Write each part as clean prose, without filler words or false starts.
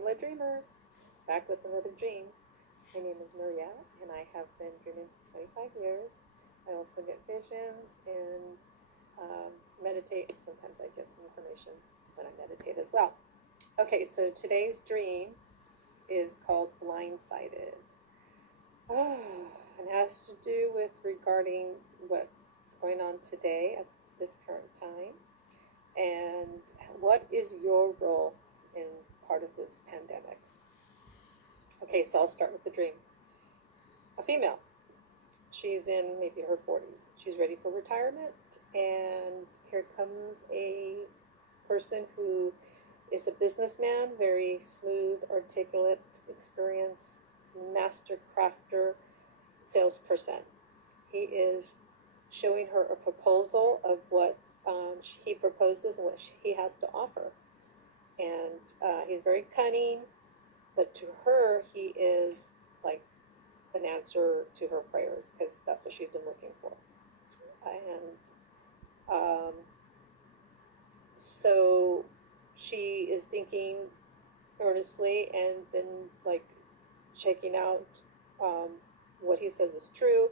Traveler Dreamer, back with another dream. My name is Maria, and I have been dreaming for 25 years. I also get visions and meditate. Sometimes I get some information when I meditate as well. Okay, so today's dream is called Blindsided. And has to do with regarding what's going on today at this current time, and what is your role in part of this pandemic. Okay, so I'll start with the dream. A female. She's in maybe her 40s. She's ready for retirement, and here comes a person who is a businessman, very smooth, articulate, experienced, master crafter, salesperson. He is showing her a proposal of what he proposes and what he has to offer. And he's very cunning, but to her, he is like an answer to her prayers, because that's what she's been looking for. And so she is thinking earnestly and been like checking out what he says is true.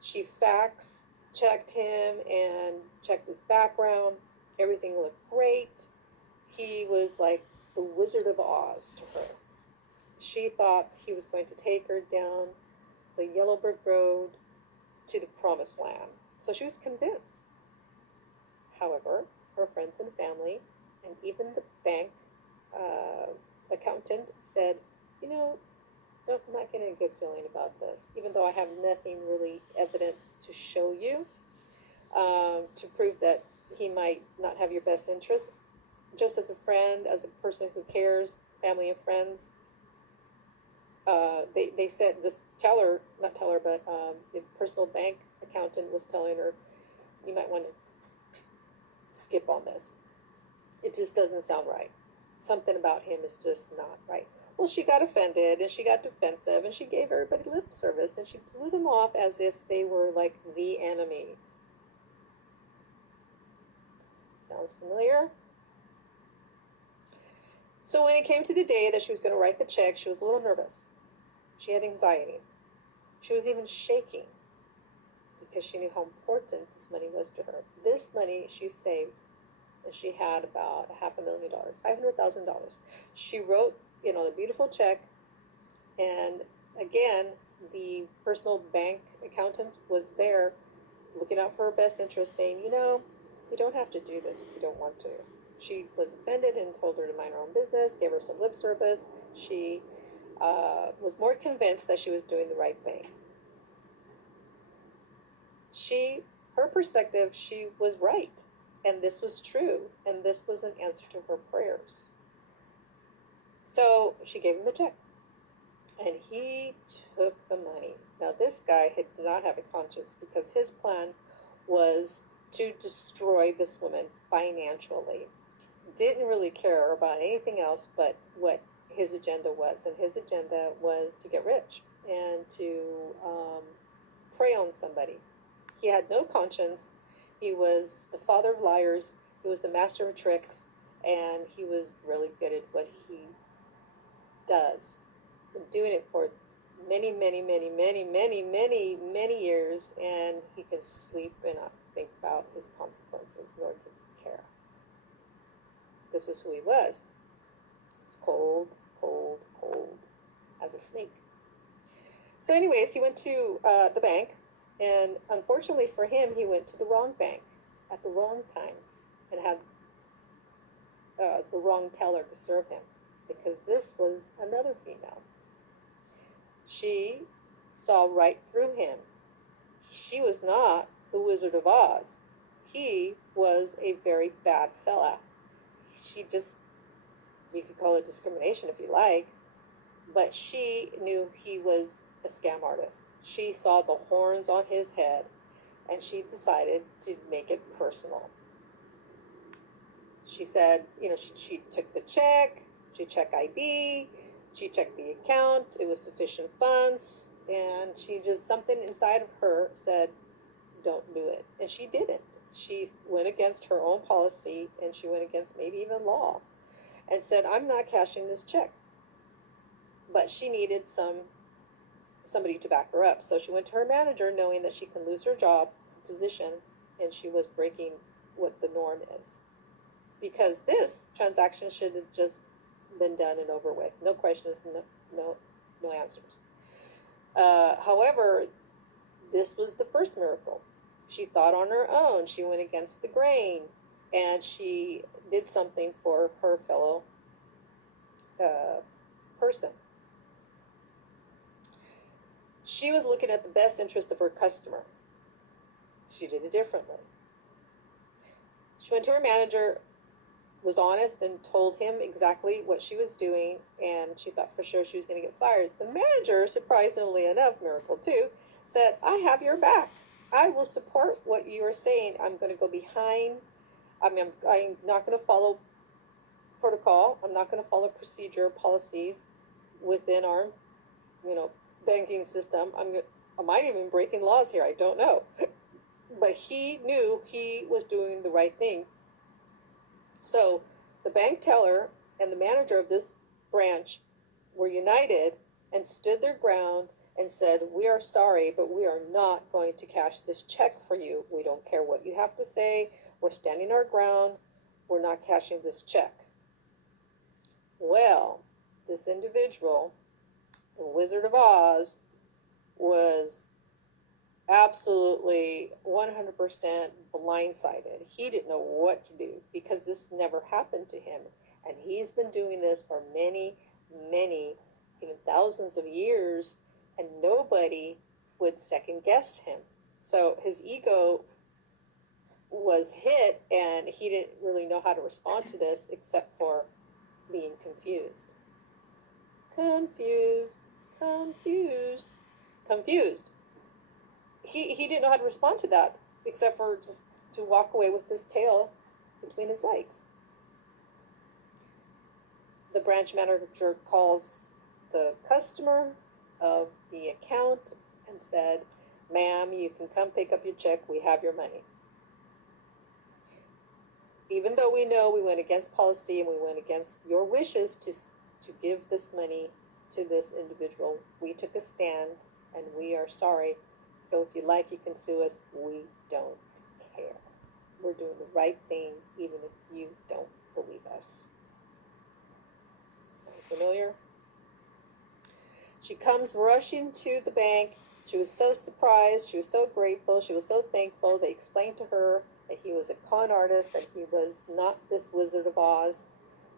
She facts checked him and checked his background. Everything looked great. He was like the Wizard of Oz to her. She thought he was going to take her down the Yellow Brick Road to the Promised Land. So she was convinced. However, her friends and family, and even the bank accountant said, I'm not getting a good feeling about this, even though I have nothing really evidence to show you to prove that he might not have your best interest. Just as a friend, as a person who cares, family and friends, they said this the personal bank accountant was telling her, you might want to skip on this. It just doesn't sound right. Something about him is just not right. Well, she got offended and she got defensive and she gave everybody lip service and she blew them off as if they were like the enemy. Sounds familiar? So when it came to the day that she was going to write the check, she was a little nervous. She had anxiety. She was even shaking because she knew how important this money was to her. This money she saved, and she had about $500,000, $500,000. She wrote, the beautiful check, and again, the personal bank accountant was there looking out for her best interest, saying, you don't have to do this if you don't want to. She was offended and told her to mind her own business, gave her some lip service. She was more convinced that she was doing the right thing. Her perspective, she was right, and this was true, and this was an answer to her prayers. So she gave him the check, and he took the money. Now this guy did not have a conscience, because his plan was to destroy this woman financially. Didn't really care about anything else but what his agenda was, and his agenda was to get rich and to prey on somebody. He had no conscience. He was the father of liars. He was the master of tricks, and he was really good at what he does. Been doing it for many, many, many, many, many, many, many years, and he can sleep and not think about his consequences, nor did he care. This is who he was. He was cold, cold, cold as a snake. So anyways, he went to the bank, and unfortunately for him, he went to the wrong bank at the wrong time and had the wrong teller to serve him, because this was another female. She saw right through him. She was not the Wizard of Oz. He was a very bad fella. You could call it discrimination if you like, but she knew he was a scam artist. She saw the horns on his head, and she decided to make it personal. She said, she took the check, she checked ID, she checked the account, it was sufficient funds, and something inside of her said, don't do it. And she didn't. She went against her own policy, and she went against maybe even law, and said, I'm not cashing this check. but she needed somebody to back her up. So she went to her manager knowing that she can lose her job, position, and she was breaking what the norm is. Because this transaction should have just been done and over with. No questions, no answers. However, this was the first miracle. She thought on her own. She went against the grain, and she did something for her fellow person. She was looking at the best interest of her customer. She did it differently. She went to her manager, was honest, and told him exactly what she was doing, and she thought for sure she was going to get fired. The manager, surprisingly enough, miracle too, said, I have your back. I will support what you are saying. I'm going to go behind. I'm not going to follow protocol. I'm not going to follow procedure, policies within our, banking system. I might even be breaking laws here. I don't know. But he knew he was doing the right thing. So the bank teller and the manager of this branch were united and stood their ground and said, we are sorry, but we are not going to cash this check for you. We don't care what you have to say. We're standing our ground. We're not cashing this check. Well, this individual, the Wizard of Oz, was absolutely 100% blindsided. He didn't know what to do because this never happened to him. And he's been doing this for many, many, even thousands of years, and nobody would second guess him. So his ego was hit, and he didn't really know how to respond to this except for being confused. Confused. He didn't know how to respond to that except for just to walk away with his tail between his legs. The branch manager calls the customer of the account and said, ma'am, you can come pick up your check. We have your money. Even though we know we went against policy and we went against your wishes to give this money to this individual, we took a stand and we are sorry. So if you like, you can sue us. We don't care. We're doing the right thing, even if you don't believe us. Sound familiar? She comes rushing to the bank. She was so surprised. She was so grateful. She was so thankful. They explained to her that he was a con artist, that he was not this Wizard of Oz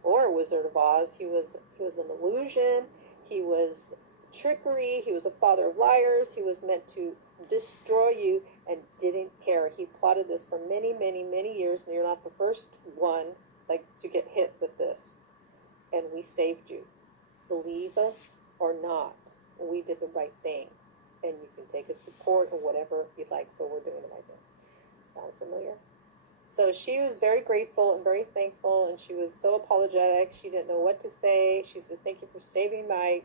or Wizard of Oz. He was an illusion. He was trickery. He was a father of liars. He was meant to destroy you and didn't care. He plotted this for many, many, many years, and you're not the first one to get hit with this. And we saved you. Believe us or not, we did the right thing. And you can take us to court or whatever you'd like, but we're doing the right thing. Sound familiar? So she was very grateful and very thankful, and she was so apologetic. She didn't know what to say. She says, thank you for saving my...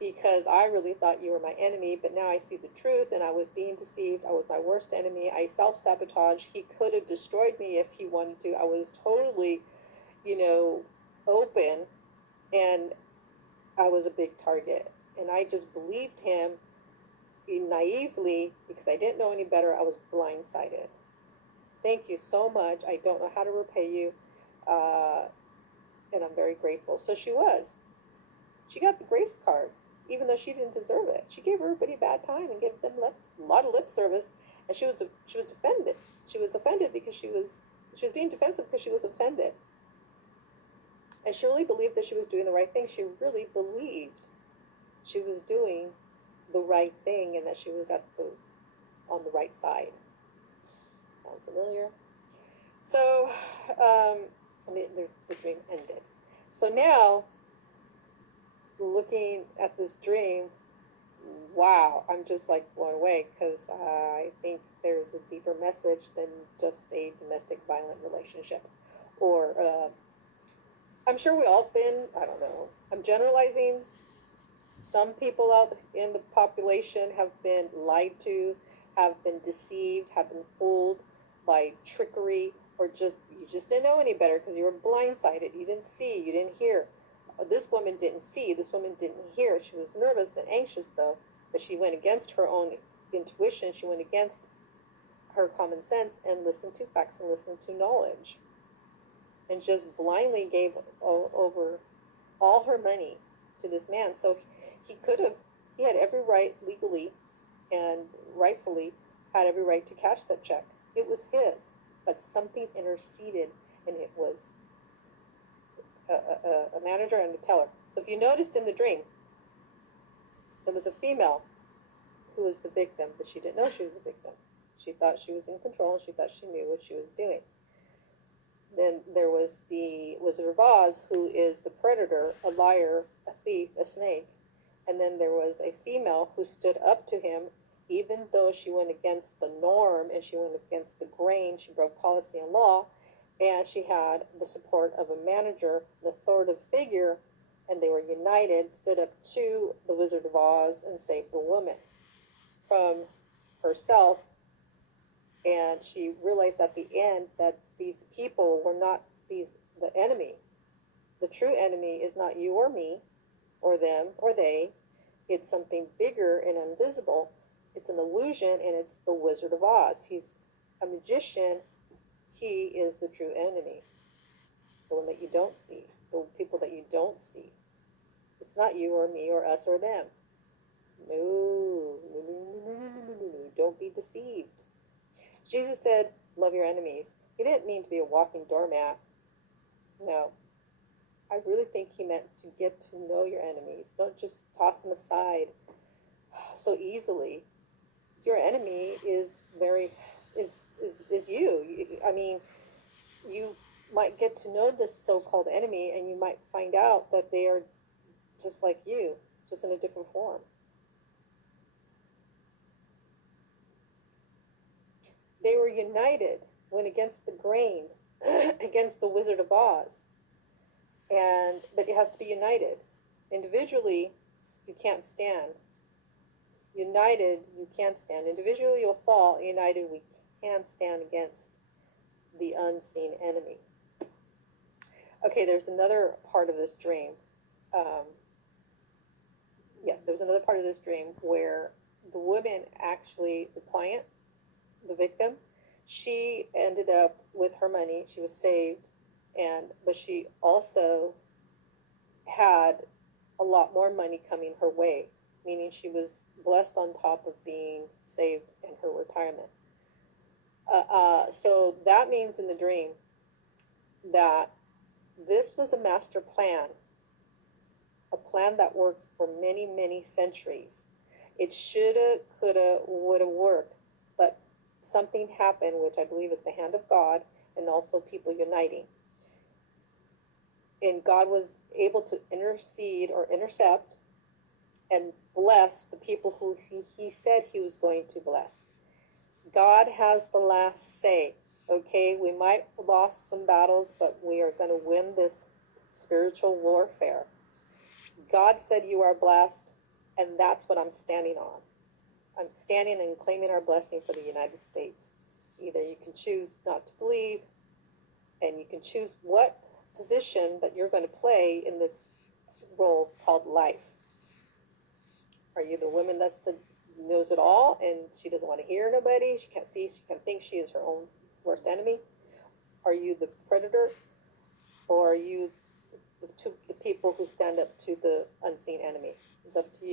because I really thought you were my enemy, but now I see the truth, and I was being deceived. I was my worst enemy. I self-sabotaged. He could have destroyed me if he wanted to. I was totally, open, and I was a big target. And I just believed him naively because I didn't know any better. I was blindsided. Thank you so much. I don't know how to repay you, and I'm very grateful. So she was. She got the grace card, even though she didn't deserve it. She gave everybody a bad time and gave them a lot of lip service, and she was offended. She was offended because she was being defensive because she was offended. And she really believed that she was doing the right thing. She really believed she was doing the right thing and that she was on the right side. Sound familiar? So, the dream ended. So now, looking at this dream, wow, I'm just blown away because I think there's a deeper message than just a domestic violent relationship. Or, I'm sure we all have been, I don't know, I'm generalizing. Some people out in the population have been lied to, have been deceived, have been fooled by trickery, or you just didn't know any better because you were blindsided. You didn't see, you didn't hear. This this woman didn't see, this woman didn't hear. She was nervous and anxious, though, but she went against her own intuition. She went against her common sense and listened to facts and listened to knowledge, and just blindly gave over all her money to this man. So he had every right legally and rightfully had every right to cash that check. It was his, but something interceded, and it was a manager and a teller. So if you noticed in the dream, there was a female who was the victim, but she didn't know she was a victim. She thought she was in control. She thought she knew what she was doing. Then there was the Wizard of Oz, who is the predator, a liar, a thief, a snake. And then there was a female who stood up to him, even though she went against the norm and she went against the grain. She broke policy and law, and she had the support of a manager, an authoritative figure, and they were united, stood up to the Wizard of Oz and saved the woman from herself. And she realized at the end that these people were not the enemy. The true enemy is not you or me or them or they. It's something bigger and invisible. It's an illusion, and it's the Wizard of Oz. He's a magician. He is the true enemy, the one that you don't see, the people that you don't see. It's not you or me or us or them. No. Don't be deceived. Jesus said, love your enemies. He didn't mean to be a walking doormat. No. I really think he meant to get to know your enemies. Don't just toss them aside so easily. Your enemy is you. I mean, you might get to know this so-called enemy, and you might find out that they are just like you, just in a different form. They were united, went against the grain, against the Wizard of Oz. But it has to be united. Individually, you can't stand. United, you can stand. Individually, you'll fall. United, we can stand against the unseen enemy. Okay, there's another part of this dream. Yes, there was another part of this dream where the woman, actually, the client, the victim, she ended up with her money. She was saved, but she also had a lot more money coming her way, meaning she was blessed on top of being saved in her retirement. So that means in the dream that this was a master plan, a plan that worked for many, many centuries. It shoulda, coulda, woulda worked, but something happened, which I believe is the hand of God, and also people uniting. And God was able to intercede or intercept and bless the people who he said he was going to bless. God has the last say. Okay, we might have lost some battles, but we are going to win this spiritual warfare. God said you are blessed, and that's what I'm standing on. I'm standing and claiming our blessing for the United States. Either you can choose not to believe, and you can choose what position that you're going to play in this role called life. Are you the woman that knows it all, and she doesn't want to hear nobody? She can't see. She can think she is her own worst enemy. Are you the predator, or are you the people who stand up to the unseen enemy? It's up to